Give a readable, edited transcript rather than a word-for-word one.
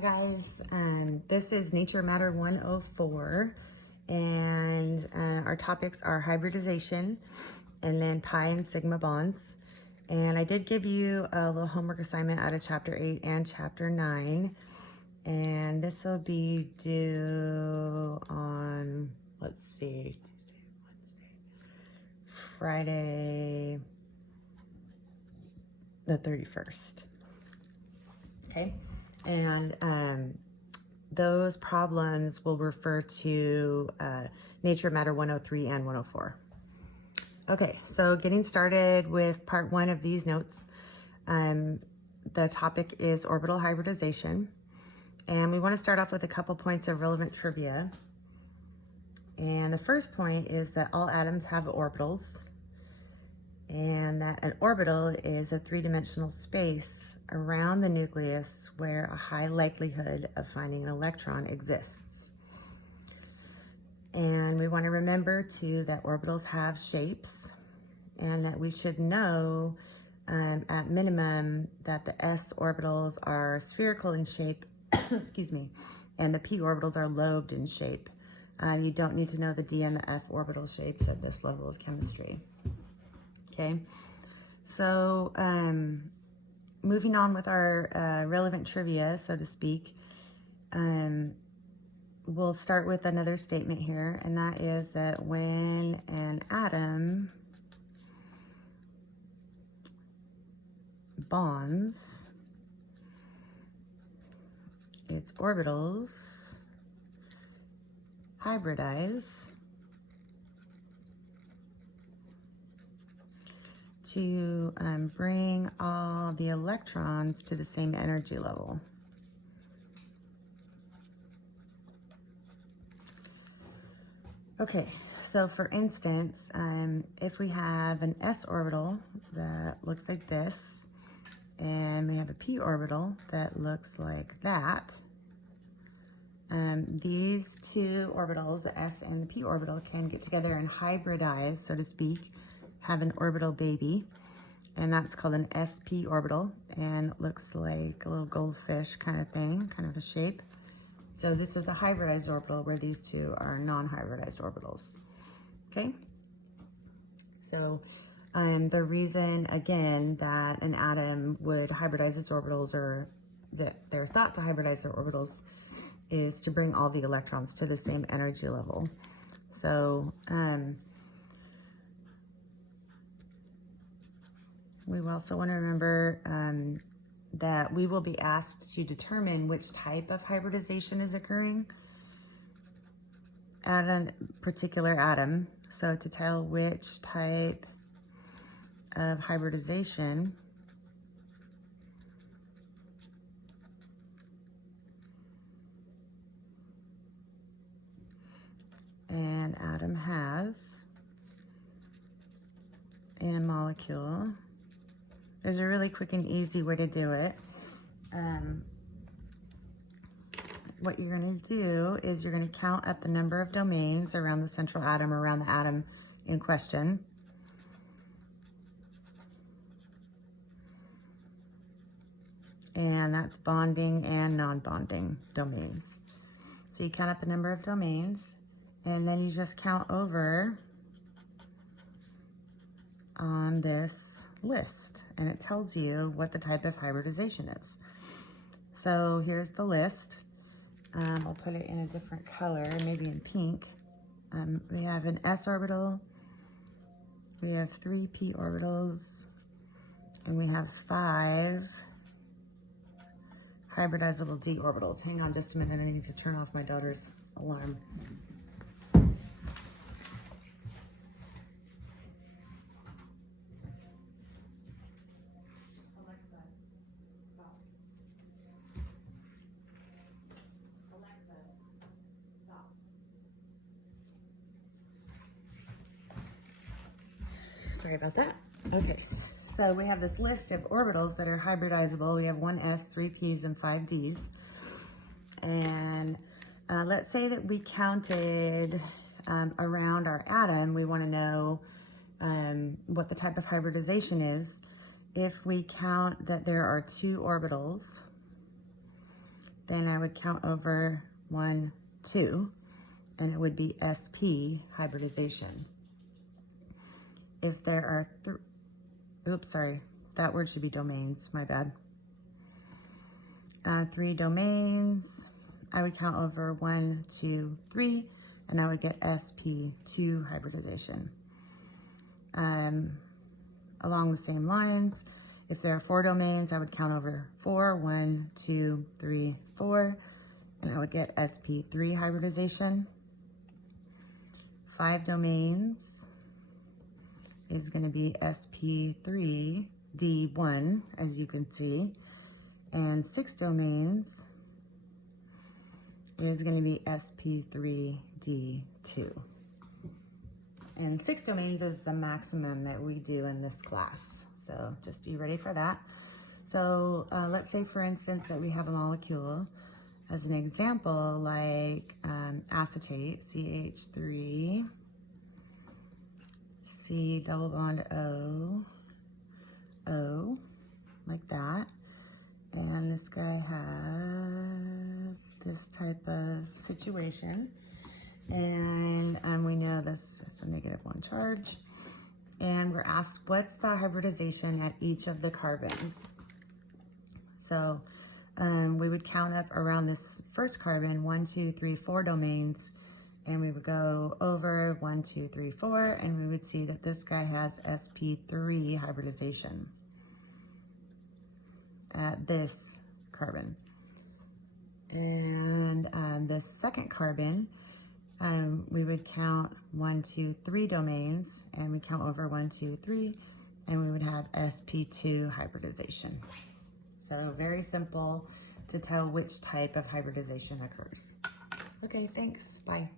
Hi guys, this is Nature Matter 104 and our topics are hybridization and then pi and sigma bonds. And I did give you a little homework assignment out of chapter 8 and chapter 9, and this will be due on, let's see, Friday the 31st. Okay. And those problems will refer to Nature Matter 103 and 104. Okay, so getting started with part 1 of these notes, the topic is orbital hybridization. And we want to start off with a couple points of relevant trivia. And the first point is that all atoms have orbitals, and that an orbital is a three-dimensional space around the nucleus where a high likelihood of finding an electron exists. And we want to remember too that orbitals have shapes, and that we should know at minimum that the s orbitals are spherical in shape, excuse me, and the p orbitals are lobed in shape. You don't need to know the d and the f orbital shapes at this level of chemistry. Okay, so moving on with our relevant trivia, so to speak, we'll start with another statement here, and that is that when an atom bonds, its orbitals hybridize to bring all the electrons to the same energy level. Okay, so for instance, if we have an s orbital that looks like this, and we have a p orbital that looks like that, these two orbitals, the s and the p orbital, can get together and hybridize, so to speak, have an orbital baby, and that's called an sp orbital, and it looks like a little goldfish kind of thing, kind of a shape. So this is a hybridized orbital where these two are non-hybridized orbitals. Okay, so the reason again that an atom would hybridize its orbitals, or that they're thought to hybridize their orbitals, is to bring all the electrons to the same energy level. So we also want to remember that we will be asked to determine which type of hybridization is occurring at a particular atom. So to tell which type of hybridization an atom has in a molecule, there's a really quick and easy way to do it. What you're going to do is you're going to count at the number of domains around the central atom, around the atom in question. And that's bonding and non-bonding domains. So you count up the number of domains, and then you just count over on this list, and it tells you what the type of hybridization is. So here's the list. I'll put it in a different color, maybe in pink. We have an s orbital, we have 3 p orbitals, and we have 5 hybridizable d orbitals. Hang on just a minute, I need to turn off my daughter's alarm. Sorry about that. Okay, so we have this list of orbitals that are hybridizable. We have 1 s, 3 p's, and 5 d's. And let's say that we counted around our atom. We want to know what the type of hybridization is. If we count that there are 2 orbitals then I would count over 1, 2, and it would be sp hybridization. If there are, oops, sorry, that word should be domains, my bad. 3 domains, I would count over 1, 2, 3, and I would get sp2 hybridization. Along the same lines, if there are 4 domains, I would count over 4, 1, 2, 3, 4, and I would get sp3 hybridization. 5 domains is going to be sp3d1, as you can see, and 6 domains is going to be sp3d2. And 6 domains is the maximum that we do in this class, so just be ready for that. So let's say, for instance, that we have a molecule, as an example, like acetate, CH3, C double bond O, O, like that. And this guy has this type of situation. And we know this is a -1 charge. And we're asked, what's the hybridization at each of the carbons? So we would count up around this first carbon, 1, 2, 3, 4 domains, and we would go over 1, 2, 3, 4, and we would see that this guy has sp3 hybridization at this carbon. And this second carbon, we would count 1, 2, 3 domains, and we count over 1, 2, 3, and we would have sp2 hybridization. So very simple to tell which type of hybridization occurs. Okay, thanks. Bye.